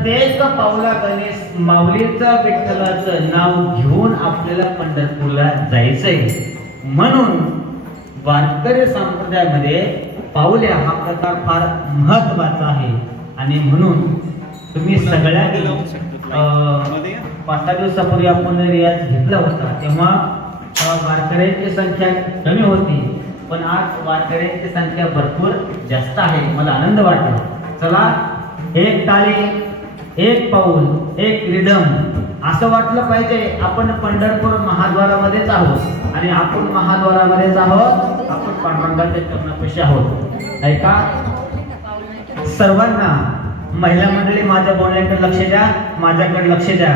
प्रत्येक पावलाकडे माऊलीचं विठ्ठलाचं नाव घेऊन आपल्याला पंढरपूरला जायचंय. म्हणून वारकरी संप्रदायामध्ये पाऊल्या हा प्रकार फार महत्वाचा आहे. आणि म्हणून तुम्ही सगळ्यांनी 5-6 दिवसापूर्वी आपण रियाज घेतला होता तेव्हा वारकऱ्यांची संख्या कमी होती, पण आज वारकऱ्यांची संख्या भरपूर जास्त आहे. मला आनंद वाटतो. चला, एक ताली, एक पाऊल, एक रिदम, असं वाटलं पाहिजे आपण पंढरपूर महाद्वारामध्येच आहोत. आणि आपण महाद्वारामध्येच आहोत, आपण पांडुरंगाच्या चरणापाशी आहोत. ऐका सर्वांना, महिला मंडळी माझ्या बोलण्याकडे लक्ष द्या, माझ्याकडे लक्ष द्या.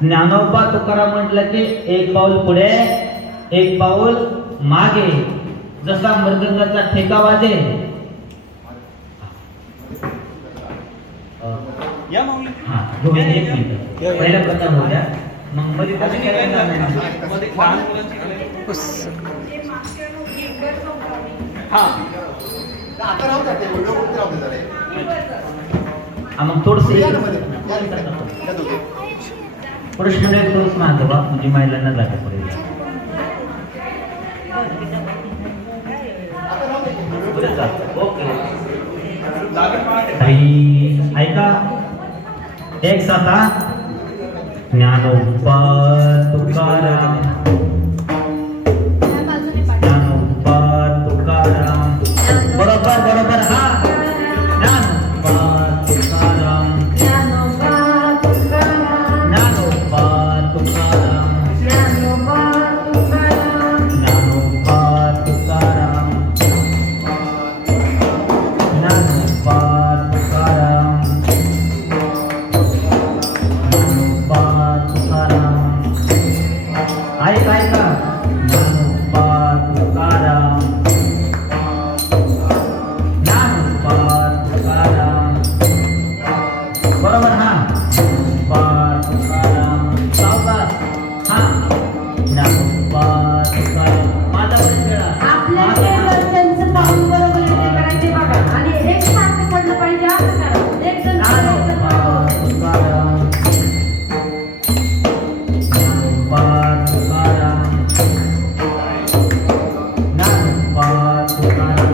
ज्ञानोबा तुकाराम म्हटलं की एक पाऊल पुढे, एक पाऊल मागे. जसा मृदंगाचा ठेका वाजे, या माऊली. हा दोन एक मिनिट पहिला प्रकार हो द्या, मग मध्ये अजून काय काय करणार मध्ये नाही. लहान मुलांची काय? हा आता राहू द्या, ते व्हिडिओ कुठे राहू दे जरा. हा, मग थोडस या ना मध्ये, या इकडे. या दोघे. पुरुष मंडळी थोडंच मागं बा, म्हणजे महिलांना जागा पडेल. आता राहू दे. पुढे चालतं. ओके. लागत पाहते. ताई, ऐका एक साथा. ज्ञानोबा तुकाराम, ज्ञानोबा तुकाराम. बरोबर बरोबर. हा, ज्ञानोबा तुकाराम, ज्ञानोबा तुकाराम, ज्ञानोबा तुकाराम, ज्ञानोबा तुकाराम, ज्ञानोबा तुकाराम, ज्ञानोबा तुकाराम. ऐका ऐका. ज्ञानोबा तुकाराम, ज्ञानोबा तुकाराम. बरोबर. हा, ज्ञानोबा तुकाराम. सावकाश. हा, ज्ञानोबा तुकाराम. माझा परिचय आपल्या त्यांचं पाऊल बरोबर इथे करायचे बघा. आणि एक सारखं पडलं पाहिजे असं करा. एक जण ज्ञानोबा तुकाराम, ज्ञानोबा तुकाराम, ज्ञानोबा तुकाराम.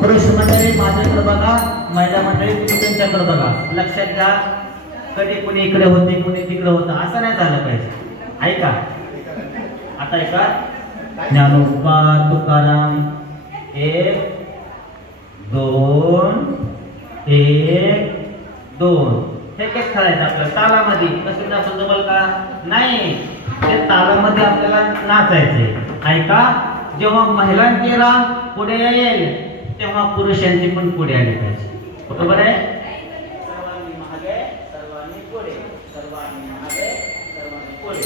पुरुष मंडळी माझ्याकडे बघा, महिला मंडळी तुम्ही त्यांच्याकडे बघा. लक्षात घ्या, कधी कुणी इकडे होते कुणी तिकडे होतं असं नाही झालं पाहिजे. ऐका आता, ऐका. ज्ञानोबा तुकाराम. 1 2 1 2. हे काय खेळायचं आपल्याला तालामध्ये. कसं नाचून जमल का? नाही, ते तालामध्ये आपल्याला नाचायचंय. ऐका, जेव्हा महिलांची रांग पुढे येईल तेव्हा पुरुषांची पण पुढे आली पाहिजे. बरोबर आहे? सर्वांनी मागे, सर्वांनी पुढे, सर्वांनी मागे, सर्वांनी पुढे.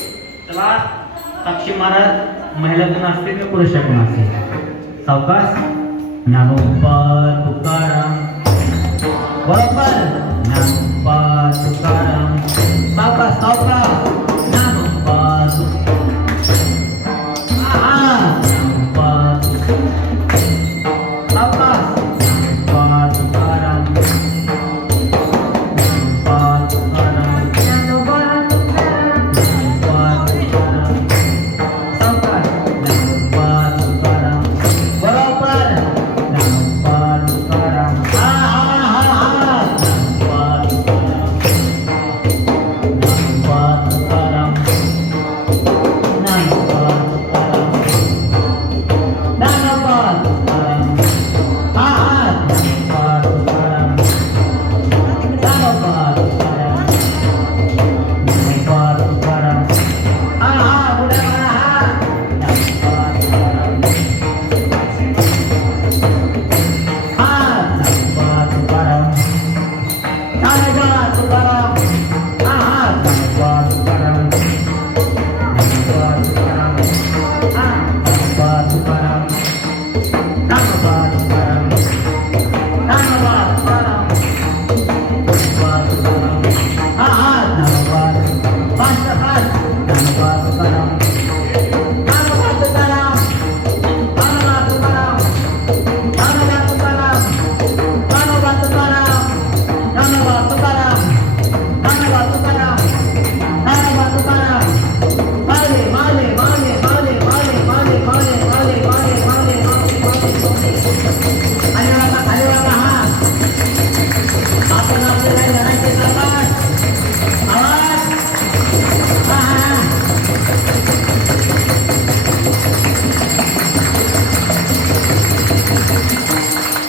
चला, साक्षी महाराज महिला गुण असते की पुरुष गुण असते? सावकाश. ज्ञानोबा तुकाराम. बरोबर. ज्ञानोबा तुकाराम. सावकाश सावकाश. ज्ञानोबा ज्ञानोबा सावकाश. ज्ञानोबा तुकाराम, ज्ञानोबा तुकाराम, ज्ञानोबा तुकाराम, ज्ञानोबा तुकाराम. सावकाश. ज्ञानोबा तुकाराम. बरोबर. ज्ञानोबा तुकाराम. हा हा हा हा.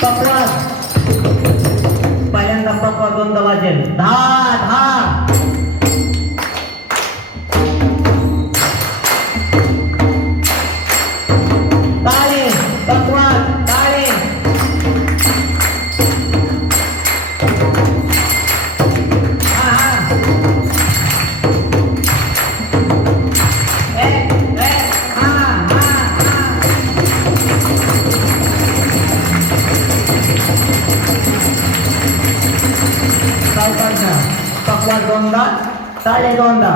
पकवाज पहिल्यांदा पकवाज दोनदा वाजेल 10 ताळे पकवाज ताळे हा हा पकवाज दोनदा ताळे दोनदा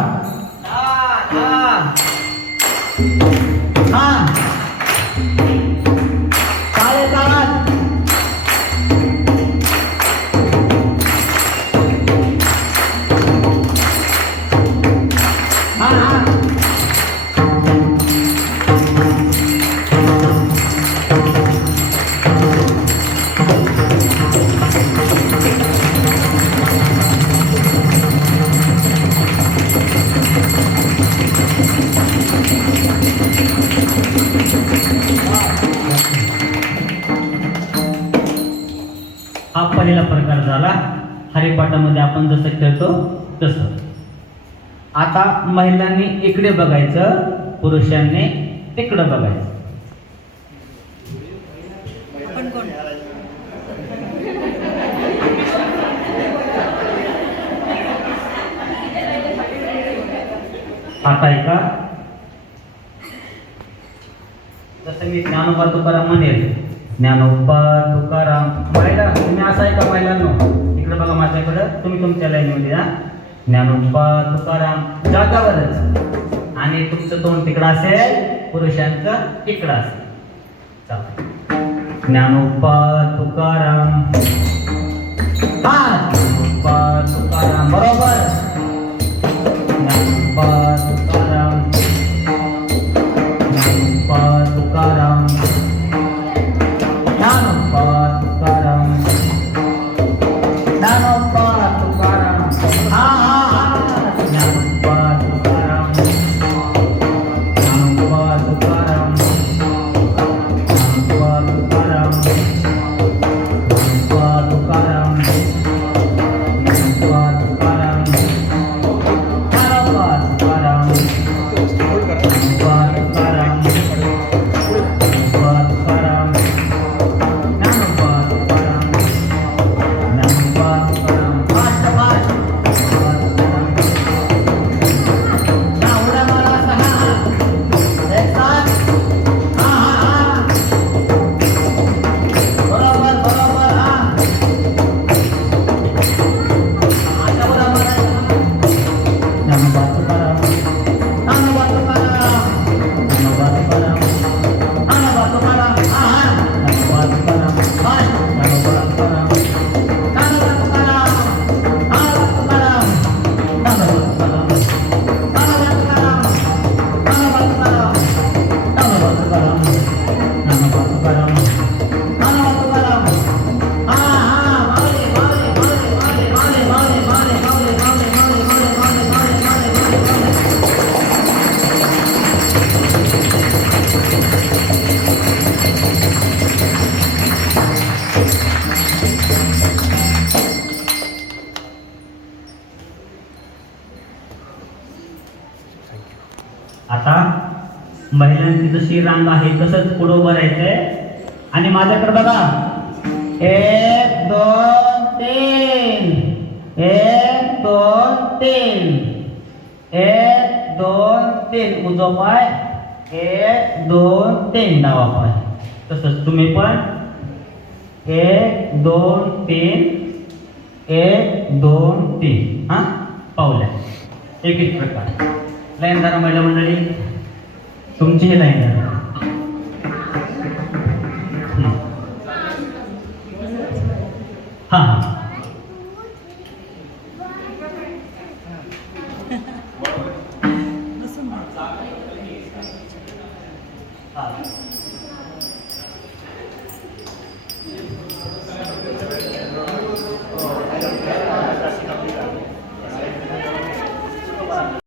हा ताळे ताळात हा हा हा पहिला प्रकार झाला हरिपाठामध्ये आपण जसं खेळतो तसं. आता महिलांनी इकडे बघायचं, पुरुषांनी तिकडे बघायचं. आपण कोण? आता ऐका, जसं मी ज्ञानोबा तुकाराम म्हणेल, ज्ञानोबा तुकाराम. महिला तुम्ही असं ऐका महिलांनो, इकडे बघा माझ्याकडं, तुम्ही तुमच्या लाईनमध्ये या. ज्ञानोबा तुकाराम जागावरच, आणि तुमचं तोंड तिकडं असेल, पुरुषांचं इकडं असेल. चला, ज्ञानोबा तुकाराम. हा, ज्ञानोबा तुकाराम बरोबर. ज्ञानोबा तुकाराम, ज्ञानोबा तुकाराम, ज्ञानोबा तुकाराम, ज्ञानोबा तुकाराम. हा हा हा, ज्ञानोबा तुकाराम, ज्ञानोबा तुकाराम, ज्ञानोबा तुकाराम, ज्ञानोबा तुकाराम, ज्ञानोबा तुकाराम, ज्ञानोबा तुकाराम, होल्ड करा. ज्ञानोबा तुकाराम, ज्ञानोबा तुकाराम, ज्ञानोबा तुकाराम, ज्ञानोबा तुकाराम. Fast fast. उड्या मारा सहा. एक साथ. हा हा हा. बरोबर बरोबर. हा आता उड्या मारायच्या. ज्ञानोबा तुकाराम, ज्ञानोबा तुकाराम, ज्ञानोबा तुकाराम, ज्ञानोबा तुकाराम. हा हा. ज्ञानोबा तुकाराम. फास्ट. ज्ञानोबा तुकाराम, ज्ञानोबा तुकाराम, ज्ञानोबा तुकाराम, ज्ञानोबा तुकाराम, ज्ञानोबा तुकाराम, ज्ञानोबा तुकाराम, ज्ञानोबा तुकाराम, ज्ञानोबा तुकाराम, ज्ञानोबा तुकाराम. हा हा. माऊली माऊली माऊली माऊली माऊली माऊली माऊली माऊली माऊली माऊली माऊली माऊली माऊली माऊली माऊली. आता महिलांची जशी रांग आहे तसंच पुढे उभं राहायचंय, आणि माझ्याकडे बघा. 1 2 3, 1 2 3, 1 2 3. उजवा पाय 1 2 3, डावा पाय. तसंच तुम्ही पण 1 2 3, 1 2 3. हा, पावल्या एक एक प्रकार. लाईन धरा महिला मंडळी, तुमची ही लाईन धरा. हा हा. बसून. हा.